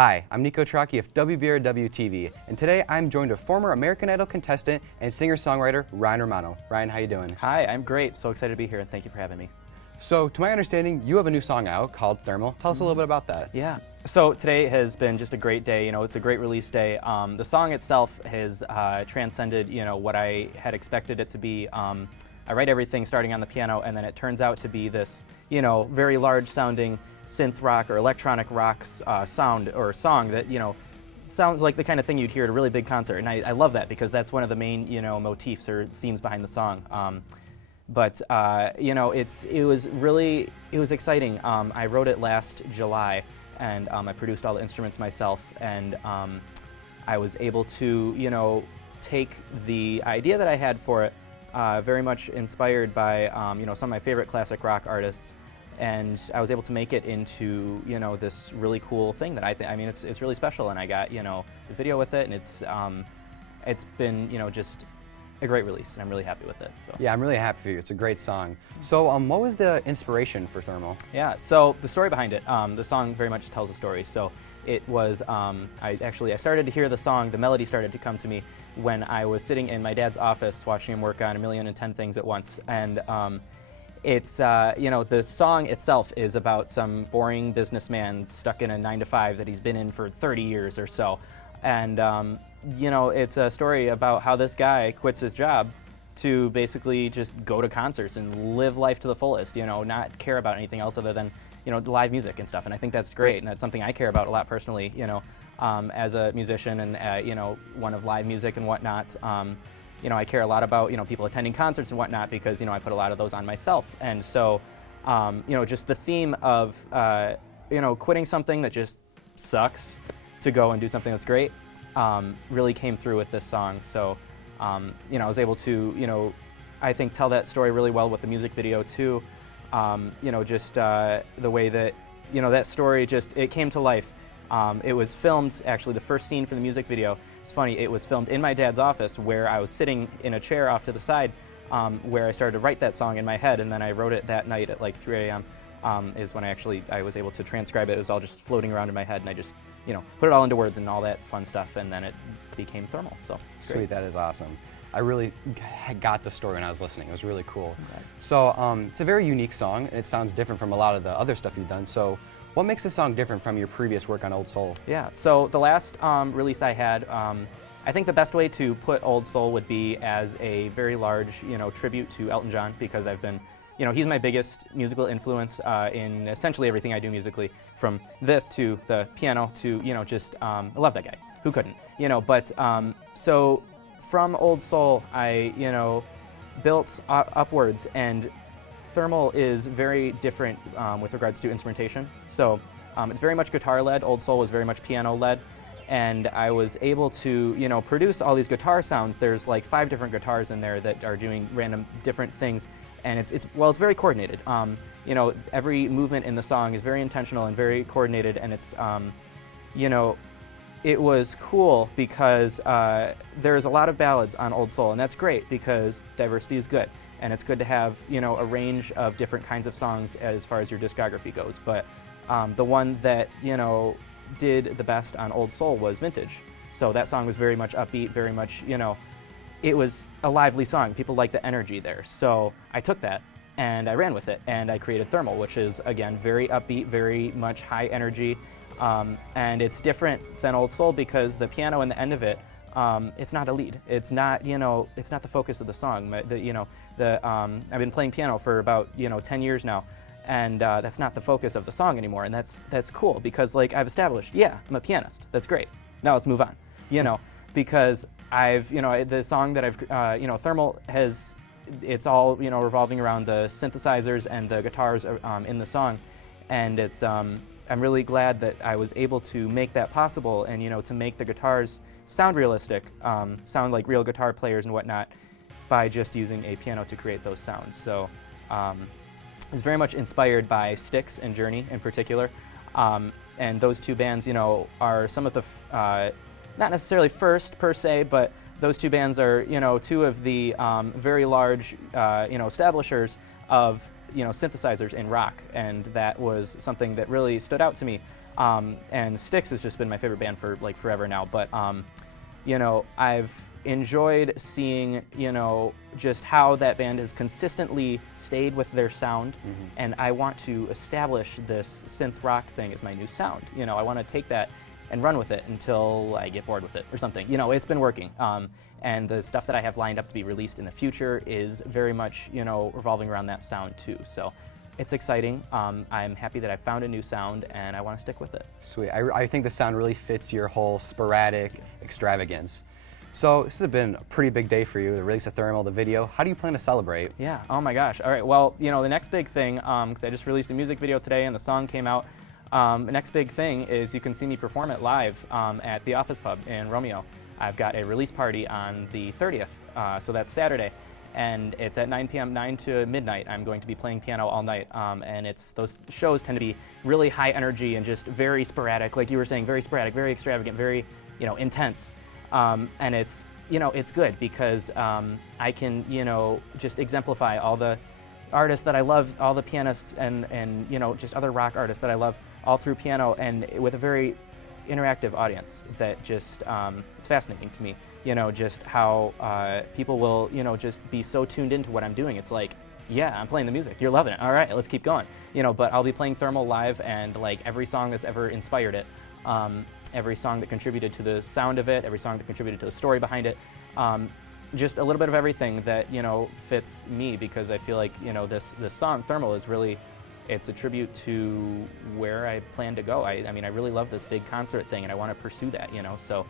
Hi, I'm Neko Trocki of WBRW TV, and today I'm joined with former American Idol contestant and singer-songwriter Ryan Romano. Ryan, how you doing? Hi, I'm great. So excited to be here, and thank you for having me. So, to my understanding, you have a new song out called Thermal. Tell us a little bit about that. Yeah. So today has been just a great day. You know, it's a great release day. The song itself has transcended, what I had expected it to be. I write everything starting on the piano, and then it turns out to be this, very large-sounding synth rock or electronic rock sound or song that, sounds like the kind of thing you'd hear at a really big concert. And I love that because that's one of the main, motifs or themes behind the song. It was exciting. I wrote it last July, and I produced all the instruments myself, and I was able to, take the idea that I had for it, very much inspired by, some of my favorite classic rock artists, and I was able to make it into, this really cool thing that it's really special, and I got, the video with it, and it's been, just a great release, and I'm really happy with it. So. Yeah, I'm really happy for you. It's a great song. So, what was the inspiration for Thermal? Yeah, so the story behind it, the song very much tells a story. So it was, I started to hear the song, the melody started to come to me when I was sitting in my dad's office watching him work on 1,000,010 things at once. And the song itself is about some boring businessman stuck in a 9-to-5 that he's been in for 30 years or so. And, it's a story about how this guy quits his job to basically just go to concerts and live life to the fullest, not care about anything else other than, live music and stuff. And I think that's great, and that's something I care about a lot personally, as a musician and, one of live music and whatnot. I care a lot about, people attending concerts and whatnot because, I put a lot of those on myself. And so, just the theme of, quitting something that just sucks to go and do something that's great really came through with this song. So, I was able to, I think tell that story really well with the music video too. The way that, that story it came to life. It was filmed, actually, the first scene for the music video. It's funny, it was filmed in my dad's office where I was sitting in a chair off to the side where I started to write that song in my head, and then I wrote it that night at like 3 a.m. Is when I was able to transcribe it. It was all just floating around in my head, and I just, put it all into words and all that fun stuff, and then it became Thermal. So Sweet, great. that is awesome. I really got the story when I was listening. It was really cool. Okay. So it's a very unique song, and it sounds different from a lot of the other stuff you've done. So what makes this song different from your previous work on Old Soul? Yeah, so the last release I had, I think the best way to put Old Soul would be as a very large, tribute to Elton John, because I've been, he's my biggest musical influence in essentially everything I do musically, from this to the piano to, I love that guy. Who couldn't? So from Old Soul, I, built upwards, and Thermal is very different with regards to instrumentation. So it's very much guitar-led. Old Soul was very much piano-led. And I was able to, produce all these guitar sounds. There's like 5 different guitars in there that are doing random different things. And it's very coordinated. Every movement in the song is very intentional and very coordinated. And it's, it was cool because there's a lot of ballads on Old Soul. And that's great because diversity is good. And it's good to have, a range of different kinds of songs as far as your discography goes. But the one that, did the best on Old Soul was Vintage. So that song was very much upbeat, very much, it was a lively song. People like the energy there. So I took that and I ran with it, and I created Thermal, which is, again, very upbeat, very much high energy. And it's different than Old Soul because the piano in the end of it, it's not a lead. It's not, it's not the focus of the song. I've been playing piano for about, 10 years now, and that's not the focus of the song anymore. And that's cool because, like, I've established, yeah, I'm a pianist. That's great. Now let's move on, because the song that I've, Thermal has, it's all, revolving around the synthesizers and the guitars in the song. And it's, I'm really glad that I was able to make that possible and, to make the guitars sound realistic, sound like real guitar players and whatnot, by just using a piano to create those sounds. So it's very much inspired by Styx and Journey in particular. And those two bands, are some of the, not necessarily first per se, but those two bands are, two of the very large, establishers of, synthesizers in rock. And that was something that really stood out to me And Styx has just been my favorite band for like forever now. But you know, I've enjoyed seeing, you know, just how that band has consistently stayed with their sound, and I want to establish this synth rock thing as my new sound. You know, I want to take that and run with it until I get bored with it or something. You know, it's been working. And the stuff that I have lined up to be released in the future is very much, you know, revolving around that sound too. So it's exciting. I'm happy that I found a new sound, and I want to stick with it. Sweet. I think the sound really fits your whole sporadic extravagance. So this has been a pretty big day for you, the release of Thermal, the video. How do you plan to celebrate? Yeah, oh my gosh. All right, well, you know, the next big thing, because I just released a music video today and the song came out, the next big thing is you can see me perform it live at the Office Pub in Romeo. I've got a release party on the 30th, so that's Saturday, and it's at 9 p.m., 9 to midnight. I'm going to be playing piano all night, and those shows tend to be really high energy and just very sporadic, like you were saying, very sporadic, very extravagant, very, you know, intense. And it's, you know, it's good because I can, you know, just exemplify all the artists that I love, all the pianists and you know, just other rock artists that I love all through piano, and with a very interactive audience that just, it's fascinating to me, you know, just how people will, you know, just be so tuned into what I'm doing. It's like, yeah, I'm playing the music, you're loving it, all right, let's keep going. You know, but I'll be playing Thermal live, and like every song that's ever inspired it, every song that contributed to the sound of it, every song that contributed to the story behind it, just a little bit of everything that, you know, fits me, because I feel like, you know, this song, Thermal, is really, it's a tribute to where I plan to go. I mean, I really love this big concert thing, and I want to pursue that, you know, so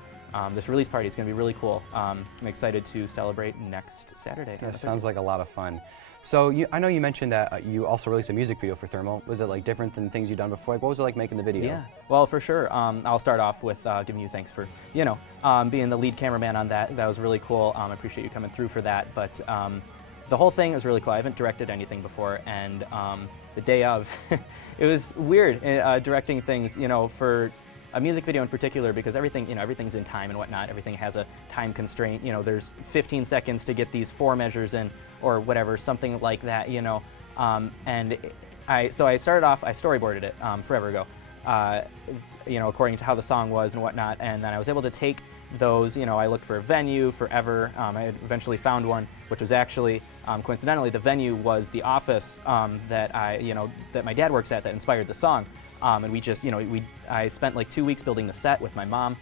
this release party is going to be really cool. I'm excited to celebrate next Saturday. That sounds like a lot of fun. So I know you mentioned that you also released a music video for Thermal. Was it like different than things you've done before? Like, what was it like making the video? Yeah, well, for sure. I'll start off with giving you thanks for, you know, being the lead cameraman on that. That was really cool. I appreciate you coming through for that. But the whole thing was really cool. I haven't directed anything before, and the day of, it was weird directing things, you know, for a music video in particular, because everything, you know, everything's in time and whatnot. Everything has a time constraint. You know, there's 15 seconds to get these 4 measures in, or whatever, something like that. You know, so I started off. I storyboarded it forever ago. You know, according to how the song was and whatnot, and then I was able to take those. You know, I looked for a venue forever. I eventually found one, which was actually coincidentally the venue was the office that that my dad works at, that inspired the song. And we just, you know, I spent like 2 weeks building the set with my mom.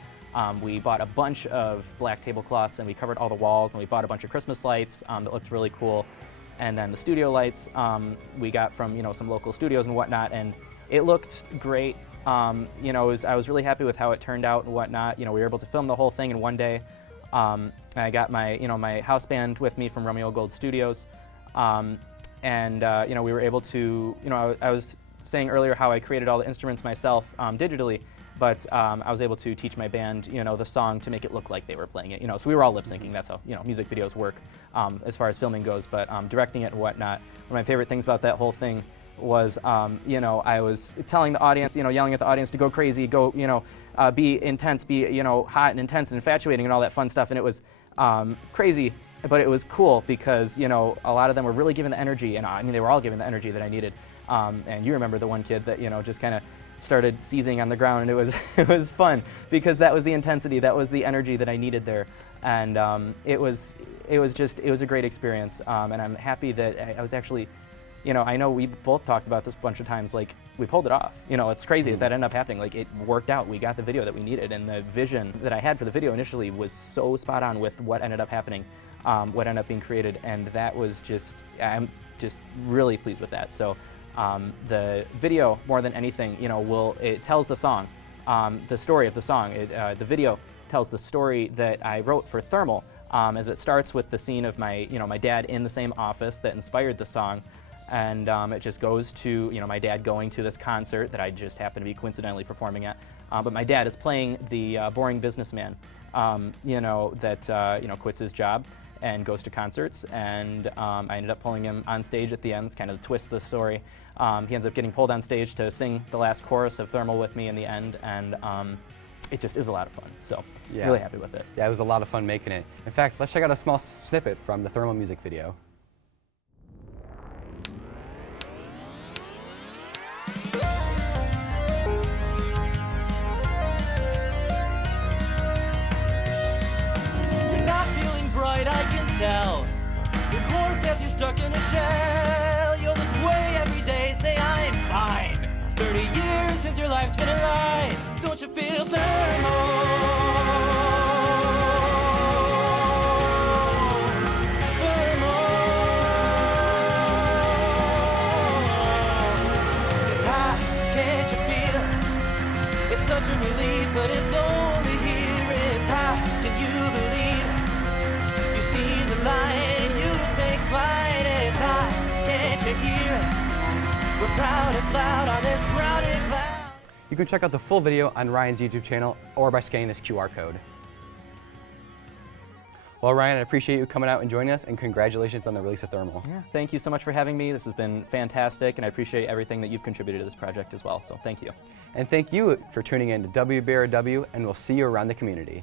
We bought a bunch of black tablecloths, and we covered all the walls, and we bought a bunch of Christmas lights that looked really cool. And then the studio lights we got from, you know, some local studios and whatnot, and it looked great. You know, I was really happy with how it turned out and whatnot. You know, we were able to film the whole thing in one day. I got my, you know, my house band with me from Romeo Gold Studios, and you know, we were able to, you know, I was saying earlier how I created all the instruments myself digitally, but I was able to teach my band, you know, the song to make it look like they were playing it, you know, so we were all lip syncing. That's how, you know, music videos work as far as filming goes, but directing it and whatnot. One of my favorite things about that whole thing was, you know, I was telling the audience, you know, yelling at the audience to go crazy, go, you know, be intense, be, you know, hot and intense and infatuating and all that fun stuff, and it was crazy, but it was cool because, you know, a lot of them were really giving the energy, and I mean, they were all giving the energy that I needed. And you remember the one kid that, you know, just kind of started seizing on the ground, and it was it was fun because that was the intensity, that was the energy that I needed there, and it was a great experience, and I'm happy that I was actually, you know, I know we both talked about this a bunch of times, like we pulled it off. You know, it's crazy that ended up happening. Like, it worked out. We got the video that we needed, and the vision that I had for the video initially was so spot on with what ended up happening, what ended up being created, and that was just, I'm just really pleased with that. So. The video, more than anything, you know, it tells the song, the story of the song. The video tells the story that I wrote for Thermal, as it starts with the scene of my dad in the same office that inspired the song, and it just goes to, you know, my dad going to this concert that I just happened to be coincidentally performing at, but my dad is playing the boring businessman, you know, that you know, quits his job and goes to concerts, and I ended up pulling him on stage at the end. It's kind of the twist of the story. He ends up getting pulled on stage to sing the last chorus of Thermal with me in the end, and it was a lot of fun. So, yeah, really happy with it. Yeah, it was a lot of fun making it. In fact, let's check out a small snippet from the Thermal music video. tell. Your core says you're stuck in a shell. You're this way every day, say I'm fine. 30 years since your life's been in line. Don't you feel such a relief, but it's only here. It's high, can you believe? You see the light and you take flight. It's high, can't you hear it? We're proud and loud on this crowded cloud. You can check out the full video on Ryan's YouTube channel or by scanning this QR code. Well, Ryan, I appreciate you coming out and joining us, and congratulations on the release of Thermal. Yeah, thank you so much for having me. This has been fantastic, and I appreciate everything that you've contributed to this project as well, so thank you. And thank you for tuning in to WBRW, and we'll see you around the community.